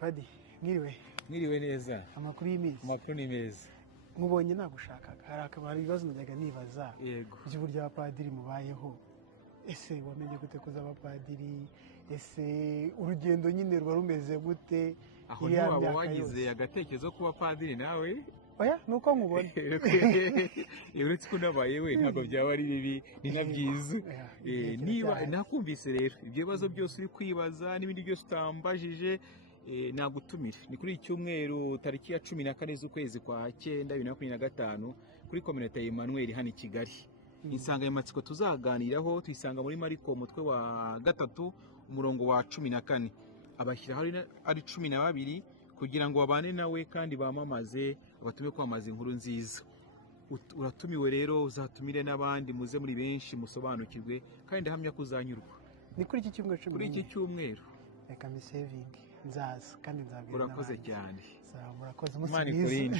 Padi, mwiriwe. Mwiriwe neza. Amakuru y'iminsi. Amakuru ni meza. Mubonye nagushakaga. Hari ibibazo najyaga nibaza. Yego. By'uburyo abapadiri mubayeho. Ese wamenye gute kuza abapadiri? Ese urugendo nyine ruba rumeze gute? Aho niba waba wagize agatekerezo kuba padiri nawe? Oya, nuko nkubona. Uretse ko nabaye we ntabwo byaba ari bibi, ni na byiza. Niba nakumvise rero ibyo bibazo byose uri kwibaza n'ibindi byose utambajije nagutumire. Ni kuri icyumweru tariki ya 14 z'ukwezi kwa 9 2025 kuri Communauté Emmanuel hano i Kigali. Insanganyamatsiko tuzaganiraho tuyisanga muri Mariko umutwe wa 3 umurongo wa 14. Abashyiraho ari 12 kugira ngo babane nawe kandi bamamaze abatume kwamaza inkuru nziza. Uratumiwe rero, uzatumire n'abandi muze muri benshi musobanukirwe kandi ndahamya ko uzanyurwa. Ni kuri iki cyumweru 10. Kuri iki cyumweru. Reka mi saving nzaza kandi nzabwira. Urakoze cyane. Murakoze musi mwiza.